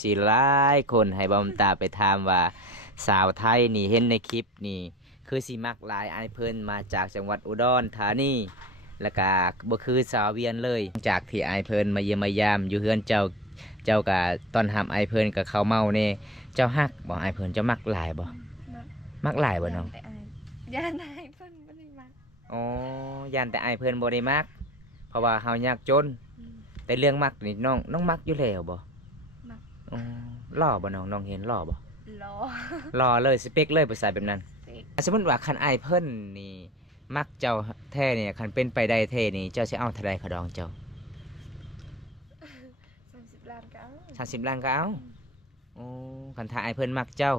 สิหลายคนให้บอมตาไปถามว่าสาวไทยนี่เห็นในคลิปนี่คือสิมักหลายอายเพิ่นมาจากจังหวัดอุดรธานีแล้วก็บ่คือสาวเวียนเลยจากที่อายเพิ่นมาเยี่ยมมายามอยู่เฮือนเจ้าก็ตอนรับอายเพิ่นกับเขาวเมานี่เจ้าฮักบ่อายเพิ่นเจ้ามักหลายบ่มักหลายบ่น้องย่านายเพิ่นบ่ได้มักอ๋อย่านแต่อายเพิ่นบ่ได้มักเพราะว่าเฮายากจนแต่เรื่องมักนี่น้องมักอยู่แล้วบ่มักอ๋อหล่อบ่น้องเห็นหล่อบ่รอหล่อเลยสเปคเลยภาษาแบบนั้นสมมติว่าคันอายเพิ่นนี่มักเจ้าแท้เนี่ยคันเป็นไปได้แท้นี่เจ้าสิเอาเท่าใดขะดองเจ้า30 ล้านก็เอา30 ล้านก็เอาโอ้คันถ้าอายเพิ่นมักเจ้า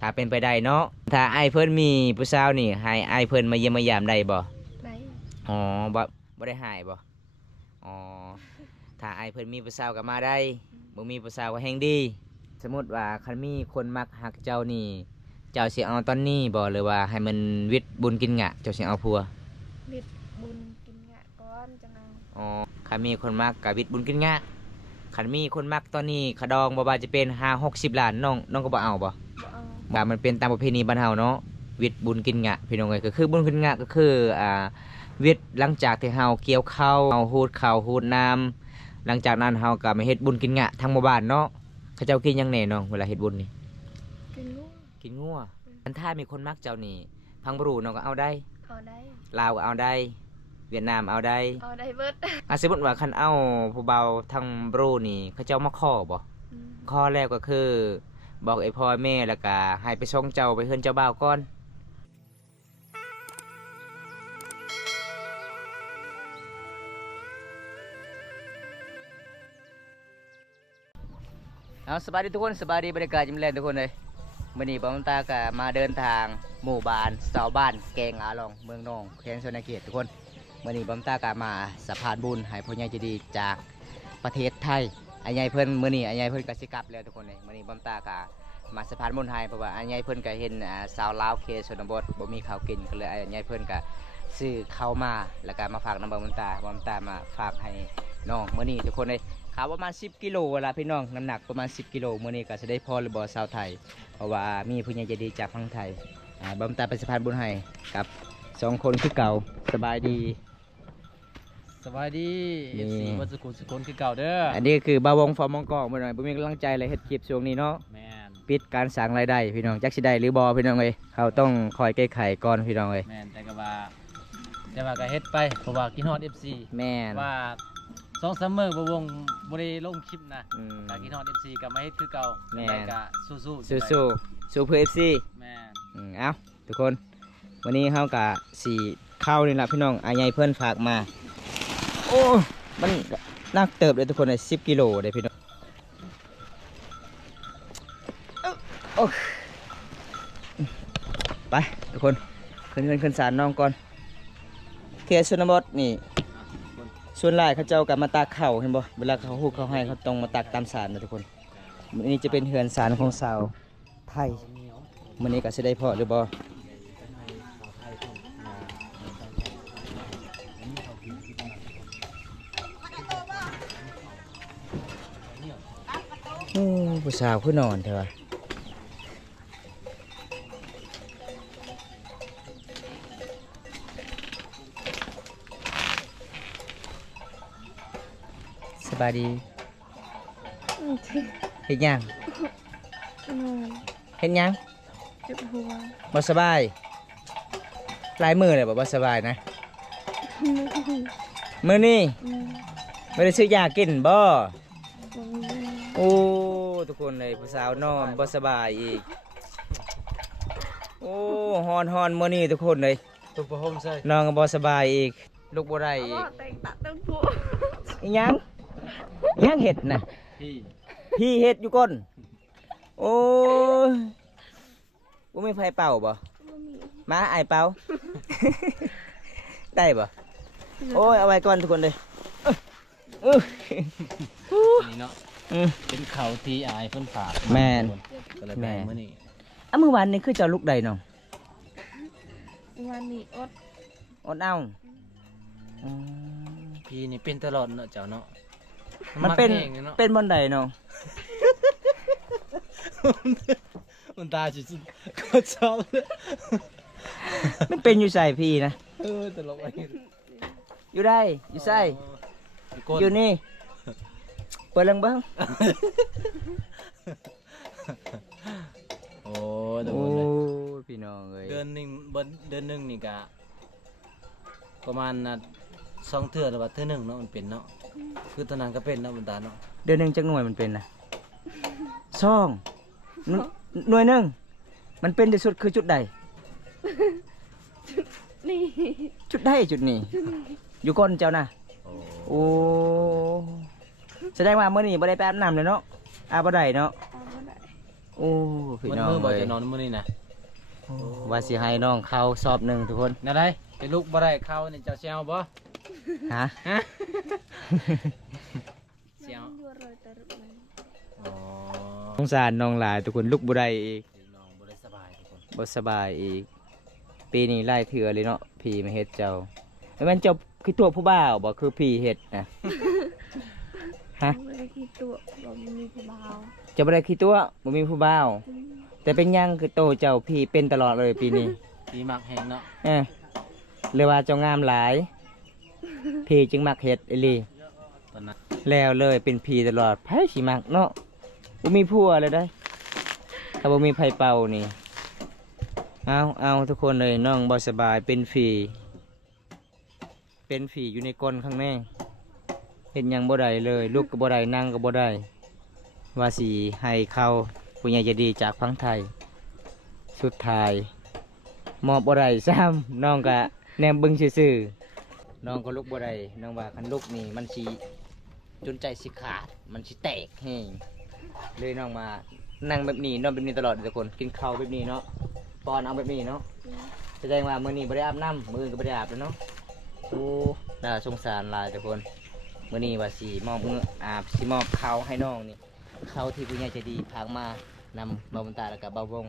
ถ้าเป็นไปได้เนาะถ้าอายเพิ่นมีผู้สาวนี่ให้อายเพิ่นมาเยี่ยมมายามได้บ่ได้อ๋อบ่ได้หายบ่อ๋อถ้าอายเพิ่นมีผู้สาวก็มาได้บ่มีผู้สาวก็แฮงดีสมมุติว่าคันมีคนมักฮักเจ้านี่เจ้าสิเอาตอนนี้บ่หรือว่าให้มันวิทย์บุญกินงะเจ้าสิเอาผัววิทย์บุญกินงะก่อนจังเอาอ๋อคันมีคนมักก็วิทย์บุญกินงะคันมีคนมักตอนนี้ขะดองบ่ว่าจะเป็น50-60 ล้านน้องก็บ่เอาบ่เอาว่ามันเป็นตามประเพณีบ้านเฮาเนาะวิทย์บุญกินงะพี่น้องเอ้ยก็คือบุญกินงะก็คือวิทย์หลังจากที่เฮาเกี่ยวข้าวเฮาฮูดข้าวฮูดน้ำหลังจากนั้นเฮาก็มาเฮ็ดบุญกินงะทั้งหมู่บ้านเนาะเขาเจ้ากินหยังแหน่น้องเวลาเฮ็ดบุญนี่กินงัวอันถ้ามีคนมักเจ้านี่พังบรูน้องก็เอาได้ลาวก็เอาได้เวียดนามเอาได้เบิดสมมุติว่าคันเอาผู้เบาทางบรูนี่เขาเจ้ามาขอบ่ข้อแรกก็คือบอกไอ้พ่อแม่แล้วก็ให้ไปส่งเจ้าไปเฮือนเจ้าบ่าวก่อนเอาสบายดีทุกคนสบายดีบรรยากาศยิ้มแย้มทุกคนเลยวันนี้บอมตาก็มาเดินทางหมู่บ้านชาวบ้านแกงอาลองเมืองนองแขวงชนเขตทุกคนวันนี้บอมตาก็มาสะพานบุญให้พ่อใหญ่ใจดีจากประเทศไทยอันใหญ่เพิ่นมื้อนี้อันใหญ่เพิ่นก็สิกลับแล้วทุกคนเลยมื้อนี้บอมตาก็มาสะพานบุญให้เพราะว่าอันใหญ่เพิ่นก็เห็นสาวลาวเขตชนบทบ่มีข้าวกินก็เลยอันใหญ่เพิ่นก็ซื้อข้าวมาแล้วก็มาฝากน้ำบอมตามาฝากให้น้องมื้อนี้ทุกคนเลยขาวประมาณ10 กิโลเวลาพี่น้องน้ำหนักประมาณ10 กิโลมื้อนี้ก็จะได้พอหรือบ่สาวไทยเพราะว่ามีผู้ใหญ่ใจดีจากฝั่งไทยบอมตาไปสะพานบุญให้กับ2 คนคือเก่าสบายดีสบายดีสีวัสกุลสกุลคือเก่าเด้ออันนี้คือบ่าวงฟอร์มองกอกบ่หน่อยบ่มีกำลังใจเลยเฮ็ดคลิปช่วงนี้เนาะแม่นปิดการสร้างรายได้พี่น้องจักสิได้หรือบ่พี่น้องเอ้ยเขาต้องคอยแก้ไขก่อนพี่น้องเอ้ยแม่นแต่ก็เฮ็ดไปเพราะว่ากินฮอด FC แม่นว่า2-3 มื้อบ่วงบ่ได้ลงคลิปนะถ้ากินฮอด FC ก็มาเฮ็ดคือเก่าแม่นก็สู้สู้เพื่อ FC แม่นเอ้าทุกคนวันนี้เฮาก็สิเข้านี่ล่ะพี่น้องอาใหญ่เพิ่นฝากมาโอ้มันนักเติบเลยทุกคนเลย10 กิโลเลยพี่น้องโอ้ไปทุกคนขึ้นศาลน้องก่อนเขตชนบทนี่ส่วนหลายเขาเจ้ากับมาตากเข่าเห็นบ่เวลาเขาฮู้เขาให้เขาต้องมาตากตามศาลนะทุกคนอันนี้จะเป็นเฮือนศาลของชาวไทยมื้อนี้ก็สิได้พอหรือบ่โอ้ผู้สาวคือนอนเถอะสบายดีเฮ็ดหยังเฮ็ดหยังเจ็บหัวบ่สบายหลายมื้อเลยบ่สบายนะมื้อนี้ไม่ได้ซื้อยากินบ่โอ้ทุกคนเลยผู้สาวนอนบ่สบายอีกโอ้ฮอนมื้อนี้ทุกคนเลยตุบห่มใส่น้องก็บ่สบายอีกลุกบ่ได้อีกอีหยังเห็ดน่ะพี่เห็ดอยู่ก้นโอ้ยบ่มีไฟเป่าบ่มาไอเป่าได้บ่โอ้ยเอาไว้ก่อนทุกคนเลยนี่เนาะเป็นเขาที่อายเพิ่นฝากแม่นก็เลยไปมื้อนี้มื้อวานนี้คือเจ้าลูกใดน้องวันนี้อดเอาพี่นี่เป็นตลอดเนาะเจ้าเนาะมันเป็นบนใดน้อง มันตาสิก็ชอบเลย มันเป็นอยู่ใส่พี่นะ ตลกไอ้ อยู่ได้อยู่ใส่ ก้น อยู่นี่เปิดเรื่องเบิ้ง โอ้ตะ โอ้ บนเลย ยพี่น้องเอ้ย เดือนหนึงเดือนหนึงนี่ก็ประมาณน่ะ2เทื่อหรือว่าเทื่อหนึงเนาะมันเป็นเนาะคือตอนนั้นก็เป็นเนาะมันตาเนาะ เดือนหนึ่งจักหน่วยมันเป็นนะซ่องหน่วยหนึ่งมันเป็นที่สุดคือจุดใด นี่ จุดใดจุดนี้ อยู่ก้นเจ้านะ โอ้ โอ้แสดงว่าเมื่อนี้บ่ได้ไปอาบน้ำเลยเนาะอาบบ่ได้เนาะ เอาบ่ได้ โอ้พี่ มัน น้อง มือบ่ เอ้ย จะนอนมื้อนี้นะ ว่าสิให้น้องเข้าสอบหนึ่งทุกคน แนวใดไปลุกบ่ได้เข้านี่เจ้าสิเอาบ่ ฮะ สิเอา อยู่รอยตะรุมัน อ๋อ สงสารน้องหลายทุกคนลุกบ่ได้อีก น้องบ่ได้สบายทุกคน บ่สบายอีก ปีนี้ไล่เถื่อเลยเนาะพี่มาเฮ็ดเจ้าแล้วแม่นเจ้าคือตัวผู้บ่าวบ่คือพี่เฮ็ดนะฮะ บ่ได้คิดตัวบ่มีผู้บ่าว เจะบ่ได้ขี้ตัวบ่มีผู้บ่าว อืม แต่เป็นหยังคือโตเจ้าพี่เป็นตลอดเลยปีนี้ ปีมักแห้งเนาะ เออเรียกว่าเจ้างามหลาย พี่จึงมักเฮ็ดอีหลี ตอนนั้น แล้วเลยเป็นพี่ตลอดไผสิมักเนาะบ่มีผัวเลยได้ ถ้าบ่มีไผเป่านี่เอาทุกคนเลยน้องบ่สบายเป็นฝีอยู่ในก้นข้างในเฮ็ดหยังบ่ได้เลยลุกก็บ่ได้นั่งก็บ่ได้ ว่าสิให้เขาผู้ใหญ่ใจะดีจากพังไทย สุดท้ายมอบบ่ได้ซ้ำน้องก็แนมเบิ่งซื่อๆน้องก็ลุกบ่ได้น้องว่าคันลุกนี่มันสิจนใจสิขาดมันสิแตกแฮงเลยน้องมานั่งแบบนี้นอนแบบนี้ตลอดทุกคนกินข้าวแบบนี้เนาะป้อนเอาแบบนี้เนาะแสดงว่ามื้อนี้บ่ได้อาบน้ำมื้ออื่นก็บ่ได้อาบแล้วเนาะโอ้น่าสงสารหลายทุกคนมื้อนี้ว่าสิมอบมื้อสิมอบข้าวให้น้องนี่ข้าวที่ผู้ใหญ่ใจดีพากมานำบ่าวบุญตาแล้วก็บ่าววง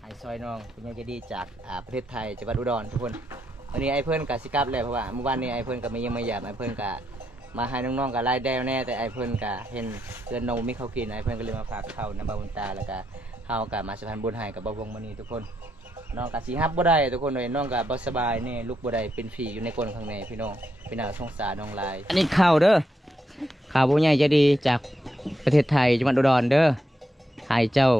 ให้ซอยน้องผู้ใหญ่ใจดีจากประเทศไทยจังหวัดอุดรทุกคนวันนี้ไอ้เพิ่นก็สิกลับแล้วเพราะว่าเมื่อวานนี้ไอ้เพิ่นก็มาเยี่ยมมาหยามไอ้เพิ่นก็มาให้น้องๆก็รายได้แน่แต่ไอ้เพิ่นก็เห็นเพื่อนน้องมีข้าวกินไอ้เพิ่นก็เลยมาฝากข้าวนำบ่าวบุญตาแล้วก็เฮาก็มาสะพานบุญให้กับบ่าววงมื้อนี้ทุกคนน้องก็สิฮับบ่ได้ทุกคนเลยน้องก็บ่สบายแน่ลุกบ่ได้เป็นฝีอยู่ในก้นข้างในพี่น้องพี่น่าสงสารน้องหลายอันนี้ข้าวเด้อข้าวผู้ใหญ่ใจดีจากประเทศไทยจังหวัดอุดรเด้อให้เจ้า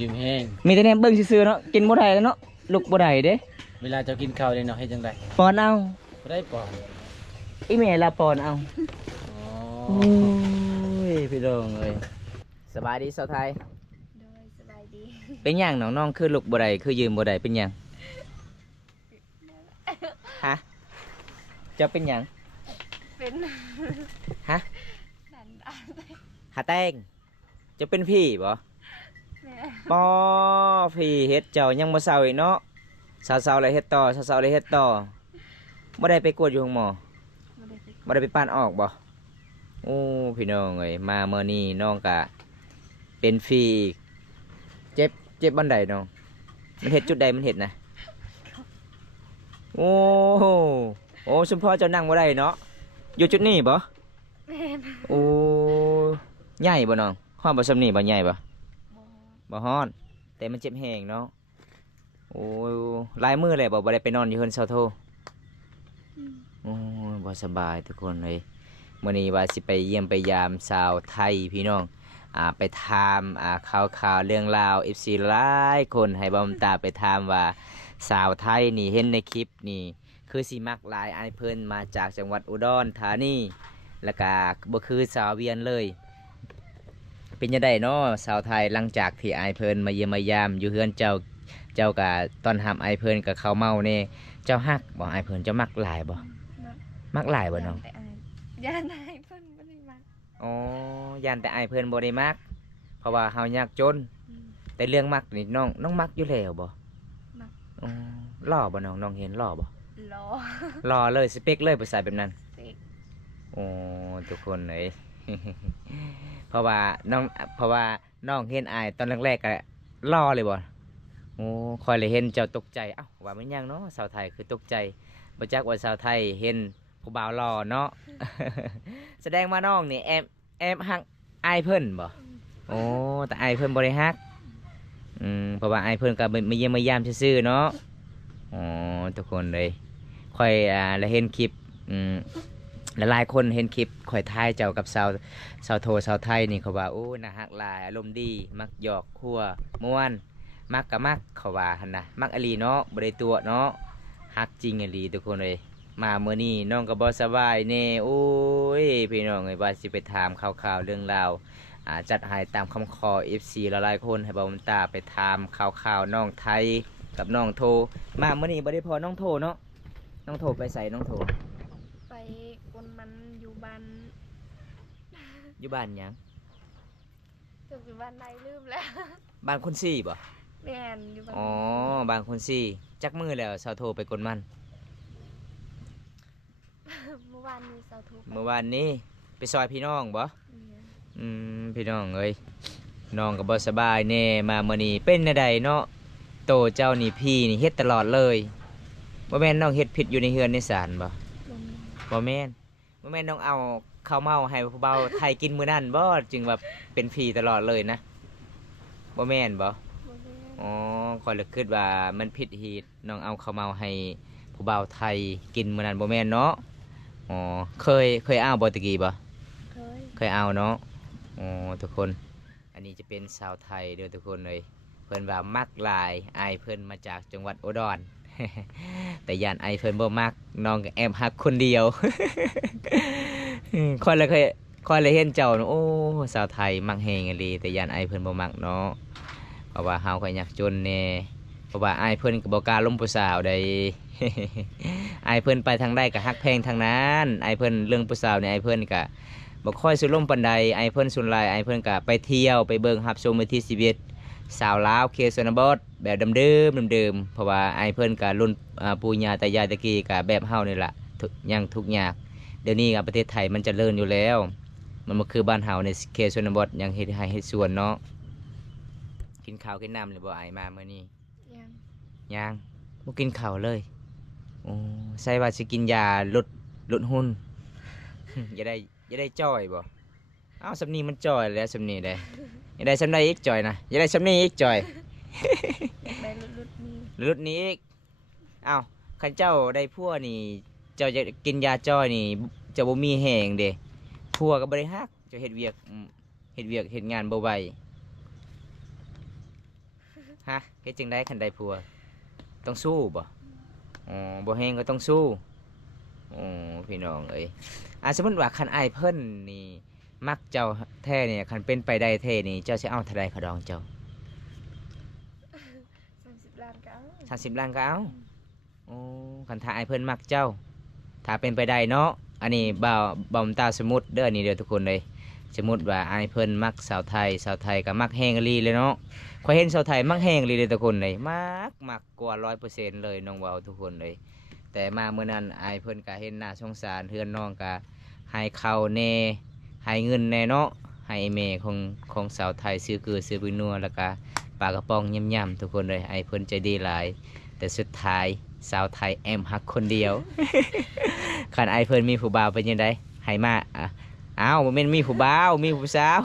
ดื่มแห้ง มีแต่แนมเบิ่งซื่อๆเนาะกินบ่ได้แล้วเนาะลุกบ่ได้เด้ เวลาเจ้ากินข้าวได้เนาะเฮ็ดจังได๋ ปอนเอา บ่ได้ปอก อีแม่ลาปอนเอา อ๋อ โอ้ยพี่น้องเอ้ยสบายดีสาวไทย โดยสบายดี เป็นหยังน้องๆคือลุกบ่ได้คือยืนบ่ได้เป็นหยังฮะเจะเป็นหยัง เป็น ฮะ ดันดา หาแตงเจะเป็นพี่บ่ แม่ ปอพี่เฮ็ดเจ้ายังบ่เศร้าอีกเนาะเศร้าๆเลยเฮ็ดต่อเศร้าๆเลยเฮ็ดต่อบ่ได้ไปกวดอยู่ห้องหมอ บ่ได้ไป บ่ได้ไปป้านออกบ่โอ้พี่น้องเอ้ยมาเมื่อนี้น้องก็เป็นฟรีอีกเจ็บบันไดน้องมันเฮ็ดจุดใดมันเฮ็ดนะโอ้โอ้ชุมพ่อเจ้านั่งบ่ได้เนาะอยู่จุดนี้บ่ แม่น โอ้ใหญ่บ่น้องฮ้อนบ่ซำนี้บ่ใหญ่บ่ บ่ บ่ฮ้อน แต่มันเจ็บแฮงเนาะโอ้หลายมื้อเลยบ่ได้ไปนอนอยู่เฮือนเซาโท อืม โอ้ยบ่สบายทุกคนเลยมื้อนี้ว่าสิไปเยี่ยมไปยามชาวไทยพี่น้องไปถามข่าวเรื่องราว FC หลายคนให้บ่ตาไปถามว่าสาวไทยนี่เห็นในคลิปนี่คือสิมักหลายอ้ายเพิ่นมาจากจังหวัดอุดรธานีแล้วก็บ่คือสาวเวียนเลย เป็นจังไดเนาะสาวไทยหลังจากที่อ้ายเพิ่นมาเยี่ยมมายามอยู่เฮือนเจ้าก็ต้อนรับอ้ายเพิ่นกับข้าวเมาแน่เจ้าฮักบ่อ้ายเพิ่นเจ้ามักหลายบ่ มักหลายบ่น้อง แต่อายย่านอายเพิ่นบ่ได้มา อ๋อย่านแต่อายเพิ่นบ่ได้มัก เพราะว่าเฮายากจน อืม แต่เรื่องมักนี่น้องมักอยู่แล้วบ่ มัก อ๋อหล่อบ่น้องเห็นหล่อบ่ รอ หล่อเลยสเปคเลยผู้ชายแบบนั้น เด็ก โอ้ทุกคนเอ้ย เพราะว่าน้องเห็นอายตอนแรกๆก็หล่อเลยบ่โอ้คอยเลยเห็นเจ้าตกใจเอ้าว่ามันหยังเนาะสาวไทยคือตกใจบ่จักว่าสาวไทยเห็นผู้บ่าวหล่อเนาะ แสดงว่าน้องนี่แอบฮักอายเพิ่นบ่ อืม โอ้แต่อายเพิ่นบ่ได้ฮักเพราะว่าอายเพิ่นก็มาเยี่ยมมายามซื่อๆเนาะอ๋อทุกคนเลยค่อยแล้วเห็นคลิปหลายๆคนเห็นคลิปข่อยทายเจ้ากับสาวโทสาวไทยนี่เขาว่าโอ้น่าฮักหลายอารมณ์ดีมักหยอกคัวม่วนมักก็มักเขาว่าหั่นน่ะมักอหลีเนาะบ่ได้ตัวเนาะฮักจริงอหลีทุกคนเลยมามื้อนี้น้องก็บ่สบายแน่โอ้ยพี่น้องเอ้ยว่าสิไปถามข่าวๆเรื่องราวจัดให้ตามคำขอ FC หลายๆคนให้บ่าวมันตาไปถามข่าวๆน้องไทยกับน้องโทมามื้อนี้บ่ได้พอน้องโทเนาะน้องโทไปใส่น้องโท ไปคนมันอยู่บ้าน อยู่บ้านหยัง ถึงอยู่บ้านใดลืมแล้ว บ้านคนซี่บ่ แม่นอยู่บ้าน อ๋อบ้านคนซี่จักมือแล้วสาวโทไปกดมัน เมื่อวานมีเสาทุก เมื่อวานนี้ไปซอยพี่น้องบ่ เนี่ย พี่น้องเอ้ยน้องก็บ่สบายแน่มามื้อนี้เป็นจั่งใดเนาะโตเจ้านี่พี่นี่เฮ็ดตลอดเลยบ่แม่นน้องเฮ็ดผิดอยู่ในเฮือนในศาลบ่ ลม บ่แม่นบ่แม่นน้องเอาข้าวเมาให้ผู้เบาไทยกินมื้อนั้นบ่จึงว่าเป็นพี่ตลอดเลยนะบ่แม่นบ่ บ่แม่น อ๋อข้อยเลยคิดว่ามันผิดเหตุน้องเอาข้าวเมาให้ผู้บ่าวไทยกินมื้อนั้นบ่แม่นเนาะอ๋อเคยเอาบ่ตะกี้บ่ เคย เคยเอาเนาะอ๋อทุกคนอันนี้จะเป็นสาวไทยเด้อทุกคนเลยเพิ่นว่ามักหลายอายเพิ่นมาจากจังหวัดอุดร แต่ย่านอายเพิ่นบ่มักน้องก็แอบฮักคนเดียว ค่อยเลยเห็นเจ้าเนาะโอ้สาวไทยมักแฮงอีหลีแต่ย่านอายเพิ่นบ่มักเนาะเพราะว่าเฮาก็อยากจนแน่เพราะว่าอายเพิ่นก็บ่กล้าล้มผู้สาวใด อายเพิ่นไปทางใดก็ฮักแพงทางนั้นอายเพิ่นเรื่องผู้สาวเนี่ยอายเพิ่นก็บ่ค่อยสุร่มปานใดอายเพิ่นสุนหลายอายเพิ่นก็ไปเที่ยวไปเบิ่งรับชมวิถีชีวิตสาวลาวเขตชนบทแบบเดิมๆเพราะว่าอายเพิ่นก็รุ่นปู่ย่าตายายตะกี้ก็แบบเฮานี่ล่ะยังทุกข์ยากเดี๋ยวนี้ก็ประเทศไทยมันเจริญอยู่แล้ว มันบ่คือบ้านเฮาในเขตชนบทยังเฮ็ดให้เฮ็ดสวนเนาะกินข้าวกินน้ำหรือบ่อายมามื้อนี้ ยัง ยังบ่กินข้าวเลยโอ้ใส่ว่าสิกินยาลดหุ่น อย่าได้จ้อยบ่อ้าวสำนีมันจ้อยแล้วสำนีได้อย่าได้สำนีอีกจ้อยนะอย่าได้สำนีอีกจ้อย อยากได้รุดนี้ ลดนี้อีกอ้าวคันเจ้าได้พัวนี่เจ้าจะกินยาจ้อยนี่เจ้าบ่มีแหงเด้พัวก็บ่ได้ฮักเจ้าเฮ็ดเวียกเฮ็ดงานบ่ไหวฮะเฮ็ดจังได๋คันได้พัวต้องสู้บ่อ๋อบ่แฮงก็ต้องสู้อ๋อพี่น้องเอ้ยสมมุติว่าคันอ้ายเพิ่นนี่มักเจ้าแท้เนี่ยคันเป็นไปได้แท้นี่เจ้าสิเอาเท่าใดเขาดองเจ้า 30 ล้านก็เอา 30 ล้านก็เอาโอ้คันถ้าอ้ายเพิ่นมักเจ้าถ้าเป็นไปได้เนาะอันนี้บ่าวตาสมมุติเด้อนี่เด้อทุกคนเลยสมมุติว่าอ้ายเพิ่นมักสาวไทยก็มักแฮงอีหลีเลยเนาะข้อยเห็นสาวไทยมักแฮงอีหลีเลยทุกคนเลยมักกว่า 100% เลยน้องเว้าทุกคนเลยแต่มาเมื่อนั้นอ้ายเพิ่นก็เห็นหน้าสงสารเฮือนน้องก็ให้ข้าวแน่ให้เงินแน่เนาะให้แม่ของสาวไทยซื้อเกลือซื้อปุ๋ยนัวแล้วก็ปลากระป๋องย่ำๆทุกคนเลยอ้ายเพิ่นใจดีหลายแต่สุดท้ายสาวไทยแอมฮักคนเดียว คันอ้ายเพิ่นมีผู้บ่าวเป็นยังไงให้มาอ้าวบ่แม่นมีผู้บ่าวมีผู้สาว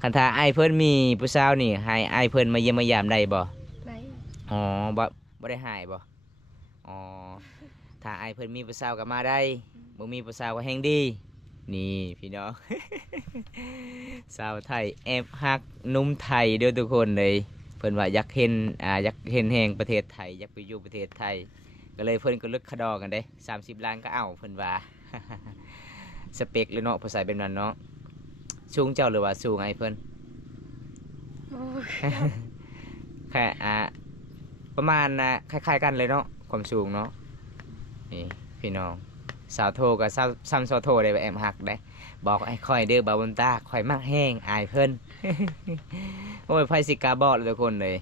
คันถ้าอ้ายเพิ่นมีผู้สาวนี่ให้อ้ายเพิ่นมาเยี่ยมมายามได้บ่ ได้ อ๋อบ่ได้หายบ่อ๋อถ้าอ้ายเพิ่นมีผู้สาวก็มาได้บ่มีผู้สาวก็แฮงดีนี่พี่น้อง สาวไทยแอบฮักหนุ่มไทยเด้อทุกคนเลยเพิ่นว่าอยากเห็นแห่งประเทศไทยอยากไปอยู่ประเทศไทยก็เลยเพิ่นก็ลึกขะดอกันเด้30 ล้านก็เอาเพิ่นว่า สเปคเลยเนาะภาษาเป็นนั้นเนาะสูงเจ้าหรือว่าสูงไอ้เพิ่น โอ้ย แค่ประมาณคล้ายๆกันเลยเนาะความสูงเนาะนี่พี่น้องสาวโทกับซ้ำสาวโทได้ไปแอมหักได้บอกไอ้ค่อยเด้อบาวบนตาค่อยมักแห้งอายเพิ่น โอ้ยไฟสิกาบอกเลยทุกคนเลย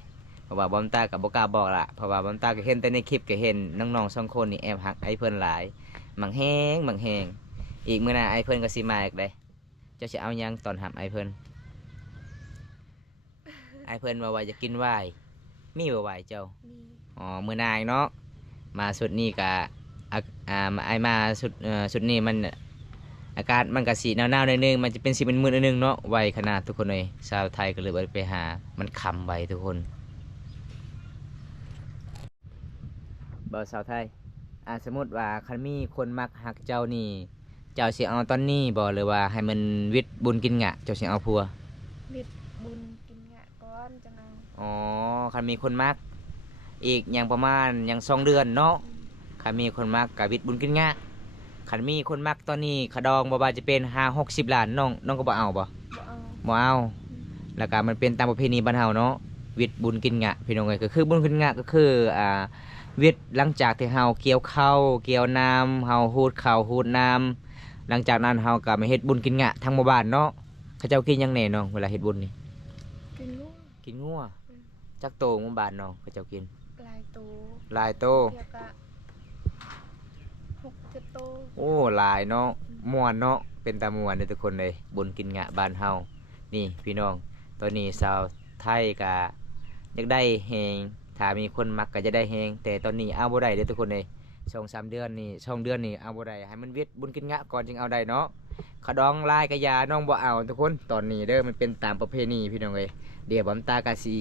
เพราะว่าบอมตากับบกล้าบอกละเพราะว่าบอมตาก็เห็นแต่ในคลิปก็เห็นน้องๆ2 คนนี่แอบหักไอ้เพิ่นหลายมักแห้งอีกมื้อหน้าไอ้เพิ่นก็สิมาอีกเด้เจ้าสิเอาหยังตอนหับไอ้เพิ่น ไอ้เพิ่นว่าจะกินไวน์มีบ่ไวน์เจ้า มี อ๋อมื้อนายเนาะมาสุดนี้กะไอ้มาสุดนี้มัน อากาศมันก็สีหนาวๆหน่อยนึงมันจะเป็นสีมึนๆหน่อยนึงเนาะไวขนาดทุกคนเลยชาวไทยก็เลยไปหามันคำไวทุกคนบ่าวสาวไทยสมมติว่าคันมีคนมักหักเจ้านี่เจ้าสิเอาตอนนี้บ่หรือว่าให้มันวิทย์บุญกินงะเจ้าสิเอาผัว บิดบุญกินงะก้อนจังเอา อ๋อคันมีคนมักอีกอย่างประมาณอย่าง2 เดือนเนาะคันมีคนมักกับวิทย์บุญกินงะคันมีคนมักตอนนี้ขดองบ่ว่าจะเป็น50-60 ล้านน้องก็บ่เอาบ่ บ่เอา บ่เอาแล้วก็มันเป็นตามประเพณีบ้านเฮาเนาะวิทย์บุญกินงะพี่น้องเอ้ยก็คือบุญกินงะก็คือวิทย์หลังจากที่เฮาเกี่ยวข้าวเกี่ยวน้ำเฮาฮูดข้าวฮูดน้ำหลังจากนั้นเฮาก็มาเฮ็ดบุญกินงะทั้งหมู่บ้านเนาะเขาเจ้ากินหยังแหน่น้องเวลาเฮ็ดบุญนี่ กินลูก กินงัวจักโตหมู่บ้านน้องเขาเจ้ากิน ลายโต หลายโต เทียบกะ6-7 โต โอ้หลายเนาะม่วนเนาะเป็นตาม่วนเด้อทุกคนเลยบุญกินงะบ้านเฮานี่พี่น้องตอนนี้ชาวไทยก็อยากได้แฮงถ้ามีคนมักก็จะได้แฮงแต่ตอนนี้เอาบ่ได้เด้อทุกคนเลย2-3 เดือนนี่2 เดือนนี่เอาบ่ได้ให้มันเวทบุญกินงะก่อนจึงเอาได้เนาะขะดองลายกะยาน้องบ่เอาทุกคนตอนนี้เด้อมันเป็นตามประเพณีพี่น้องเอ้ยเดี๋ยวบำตากะสิ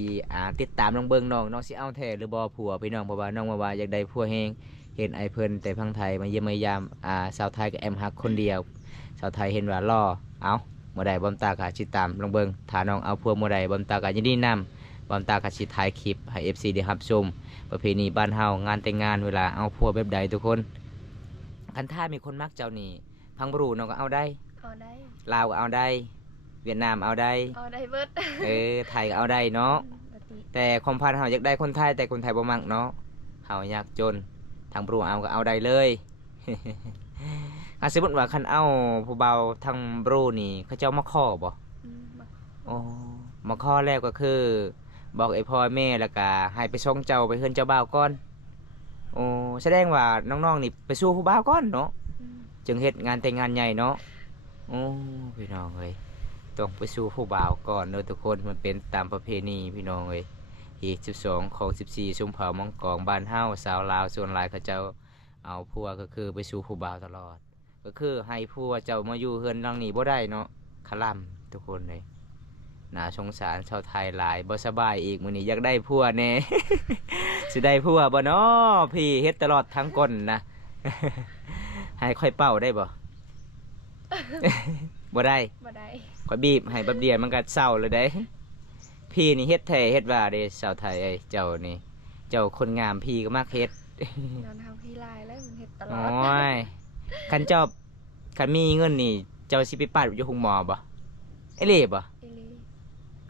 ติดตามน้องเบิ่งน้องสิเอาแท้หรือบ่ผัวพี่น้องเพราะว่าน้องว่าอยากได้ผัวแฮงเห็นไอ้เพิ่นแต่พังไทยมาเยี่ยมมายามสาวไทยกับแอมฮักคนเดียวสาวไทยเห็นว่าล่อเอาบ่ได้บำตากะสิตามน้องเบิ่งถ้าน้องเอาผัวบ่ได้บำตากะยินดีนำบำตากะสิถ่ายคลิปให้ FC ได้รับชมประเพณีบ้านเฮางานแต่งงานเวลาเอาผัวแบบใดทุกคนคันถ้ามีคนมักเจ้านี่พังบรูน้องก็เอาได้ เอาได้ ลาวก็เอาได้เวียดนามเอาได้ เอาได้เบิด ไทยก็เอาได้เนาะ ปกติ แต่ความพันเฮาอยากได้คนไทยแต่คนไทยบ่มักเนาะเฮาอยากจนทางบรูเอาก็เอาได้เลย สมมุติว่าคันเอาผู้เบาทางบรูนี่เขาเจ้ามาขอบ่ มา อ๋อมาขอแล้วก็คือบอกไอ้พ่อแม่แล้วก็ให้ไปส่งเจ้าไปเฮือนเจ้าบ่าวก่อนโอ้แสดงว่าน้องๆนี่ไปสู่ผู้บ่าวก่อนเนาะ อืม จึงเฮ็ดงานแต่งงานใหญ่เนาะโอ้พี่น้องเอ้ยต้องไปสู่ผู้บ่าวก่อนเด้อทุกคนมันเป็นตามประเพณีพี่น้องเอ้ยอีก12ของ14ชุมเผ่ามังกรบ้านเฮาสาวลาวส่วนหลายเขาเจ้าเอาผัวก็คือไปสู่ผู้บ่าวตลอด ก็คือให้ผัวเจ้ามาอยู่เฮือนหลังนี้บ่ได้เนาะคล่ำทุกคนเลยน่าสงสารชาวไทยหลายบ่สบายอีกมื้อนี้อยากได้ผัวแน่ สิได้ผัวบ่เนาะพี่เฮ็ดตลอดทั้งก้นนะ ให้ค่อยเป่าได้บ่ บ่ได้ บ่ได้ ค่อยบีบให้แป๊บเดียวมันก็เศร้าเลยได้ พี่นี่เฮ็ดแท้เฮ็ดว่าเด้ชาวไทยไอ้เจ้านี่ เจ้าคนงามพี่ก็มักเฮ็ด นอนทำพี่ลายแล้วมันเฮ็ดตล โอ้ อด ยคันเจ้าคันมีเงินนี่เจ้าสิไปปัดอยู่ห้องหมอบ่เอเล่บ่ เอลี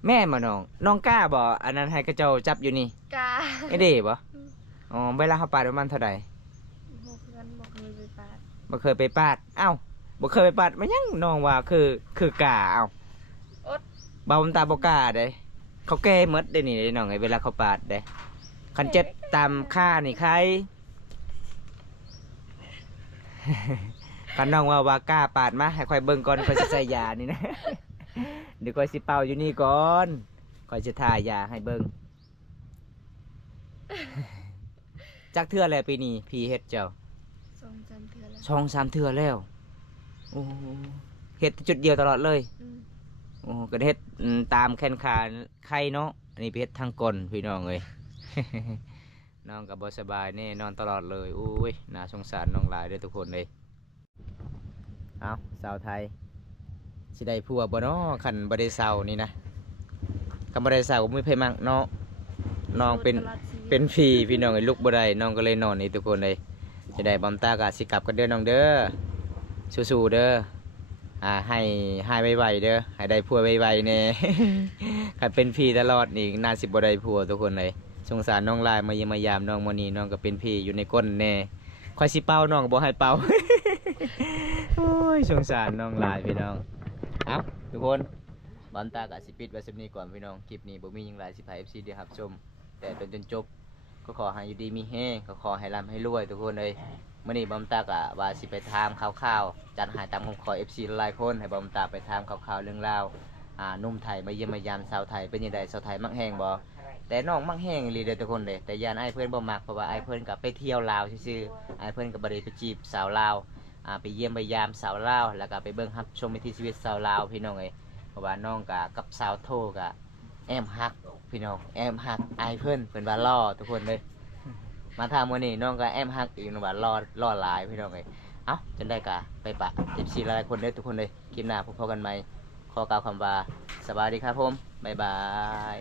แม่มาน้องกล้าบ่อันนั้นให้กระเจ้าจับอยู่นี่ กา เอเล่บ่อ๋อเวลาเขาปาดประมาณเท่าใด โหเพื่อนบ่เคยไปปาด บ่เคยไปปาดเอ้าบ่เคยไปปาดมันยังน้องว่าคือกล้าเอ้า อด บ่าวตาบ่กล้าเด้เขาแก้หมดเด้นี่เด้น้องไอ้เวลาเขาปาดเด้คันเจ็บตามค่านี่ใคร คันน้องว่ากล้าปาดมาให้ค่อยเบิ่งก่อนค่อยสิใส่ยานี่นะ เดี๋ยวค่อยสิเป่าอยู่นี่ก่อนค่อยสิทายาให้เบิ่ง จักเทื่อแล้วปีนี้พี่เฮ็ดเจ้า 2-3 เทื่อแล้ว 2-3 เทื่อแล้วโอ้เฮ็ดจุดเดียวตลอดเลย อืม โอ้ก็เฮ็ดตามแขนขาไข่เนาะอันนี้ไปเฮ็ดทางก้นพี่น้องเอ้ย น้องก็บ่สบายแน่นอนตลอดเลยอุ้ยน่าสงสารน้องหลายเด้อทุกคนเลยเอาสาวไทยสิได้ผัวบ่เนาะคันบ่ได้เศร้านี่นะคันบ่ได้เศร้าก็บ่มีไผมักเนาะน้องเป็น ตลอดชีวิต เป็นพี่น้องไอ้ลูกบ่ได้น้องก็เลยนอนนี่ทุกคนเลยจะได้บำตากะสิกลับกันเด้อน้องเด้อสู้ๆเด้อให้ไวๆเด้อให้ได้ผัวไวๆแน่ คันเป็นพี่ตลอดนี่น่าสิบ่ได้ผัวทุกคนเลยสงสารน้องลายมาเยี่ยมมายามน้องมื้อนี้น้องก็เป็นพี่อยู่ในก้นแน่ค่อยสิเป่าน้องก็บ่ให้เป่า โอ้ยสงสารน้องลายพี่น้องเอ้าทุกคนบำตากะสิปิดไว้สำนี้ก่อนพี่น้องคลิปนี้บ่มีหยังหลายสิพา FC ได้รับชม แต่จนจบก็ขอให้อยู่ดีมีแห้งก็ขอให้ร่ำให้รวยทุกคนเลยมื่อนี้บอมตากะว่าสิไปถามข่าวๆจัดหายตามคำขอ FC หลายคนให้บอมตาไปถามข่าวๆเรื่องราวนุ่มไทยมาเยี่ยมมายามสาวไทยเป็นยังไงสาวไทยมักแห้งบ่แต่น้องมักแห้งอีหลีเด้อทุกคนเลยแต่ยานไอ้ายเพื่อนบ่มักเพราะว่าไอ้ายเพื่อนกับไปเที่ยวลาวซื่อๆไอ้ายเพื่อนกับบ่ได้ไปจีบสาวลาว ไปเยี่ยมไปยามสาวลาวแล้วก็ไปเบิ่งรับชมวิถีชีวิตสาวลาวพี่น้องเอ้ยเพราะว่าน้องกับสาวโทก็แอมฮักพี่น้องแอมฮักอายเพิ่นว่าล่อทุกคนเลยมาทางมื้อนี้น้องก็แอมฮักอีกนะว่าล่อหลายพี่น้องเอ้ยเอ้าจนได้ก็ไปปะ14หลายคนเด้อทุกคนเลยคลิปหน้าพบกันใหม่ขอกล่าวคำว่าสวัสดีครับผมบ๊ายบาย